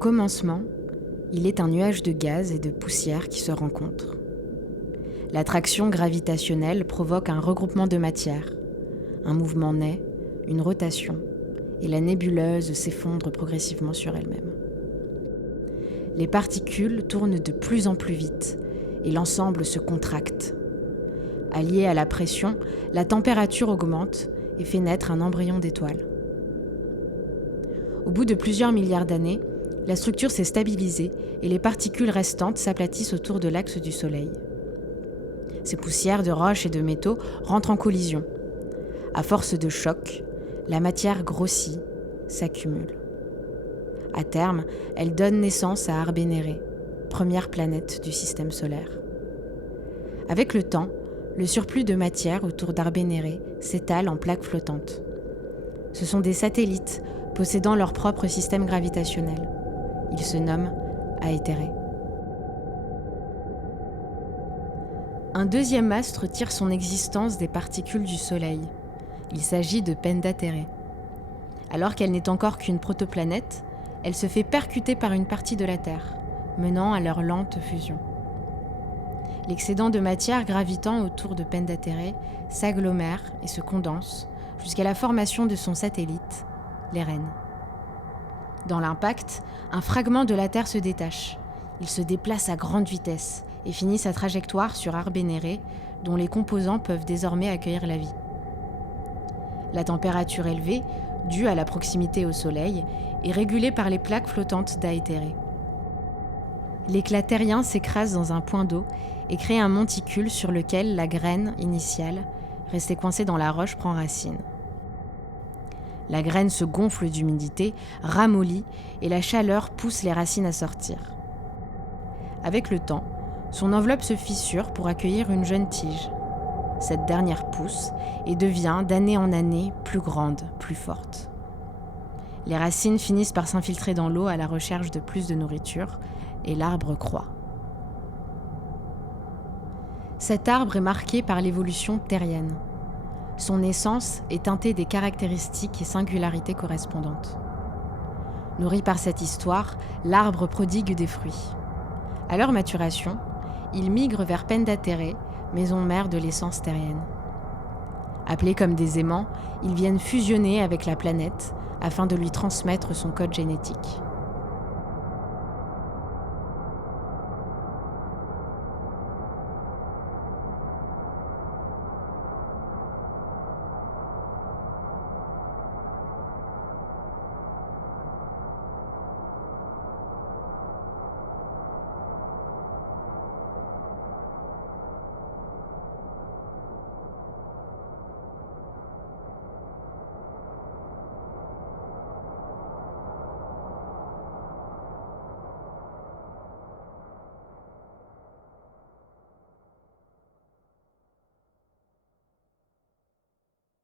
commencement, il est un nuage de gaz et de poussière qui se rencontrent. L'attraction gravitationnelle provoque un regroupement de matière. Un mouvement naît, une rotation, et la nébuleuse s'effondre progressivement sur elle-même. Les particules tournent de plus en plus vite, et l'ensemble se contracte. Alliée à la pression, la température augmente et fait naître un embryon d'étoile. Au bout de plusieurs milliards d'années, la structure s'est stabilisée et les particules restantes s'aplatissent autour de l'axe du Soleil. Ces poussières de roches et de métaux rentrent en collision. À force de choc, la matière grossit, s'accumule. À terme, elle donne naissance à Arbénéré, première planète du système solaire. Avec le temps, le surplus de matière autour d'Arbénéré s'étale en plaques flottantes. Ce sont des satellites possédant leur propre système gravitationnel. Ils se nomment Aétéré. Un deuxième astre tire son existence des particules du Soleil. Il s'agit de Pendatéré. Alors qu'elle n'est encore qu'une protoplanète, elle se fait percuter par une partie de la Terre, menant à leur lente fusion. L'excédent de matière gravitant autour de Pendatéré s'agglomère et se condense jusqu'à la formation de son satellite, l'Érène. Dans l'impact, un fragment de la Terre se détache. Il se déplace à grande vitesse et finit sa trajectoire sur Arbénéré, dont les composants peuvent désormais accueillir la vie. La température élevée, due à la proximité au Soleil, est régulée par les plaques flottantes d'Aétéré. L'éclat terrien s'écrase dans un point d'eau et crée un monticule sur lequel la graine initiale, restée coincée dans la roche, prend racine. La graine se gonfle d'humidité, ramollit et la chaleur pousse les racines à sortir. Avec le temps, son enveloppe se fissure pour accueillir une jeune tige. Cette dernière pousse et devient d'année en année plus grande, plus forte. Les racines finissent par s'infiltrer dans l'eau à la recherche de plus de nourriture et l'arbre croît. Cet arbre est marqué par l'évolution terrienne. Son essence est teintée des caractéristiques et singularités correspondantes. Nourri par cette histoire, l'arbre prodigue des fruits. À leur maturation, il migre vers Pendatéré, maison mère de l'essence terrienne. Appelés comme des aimants, ils viennent fusionner avec la planète afin de lui transmettre son code génétique.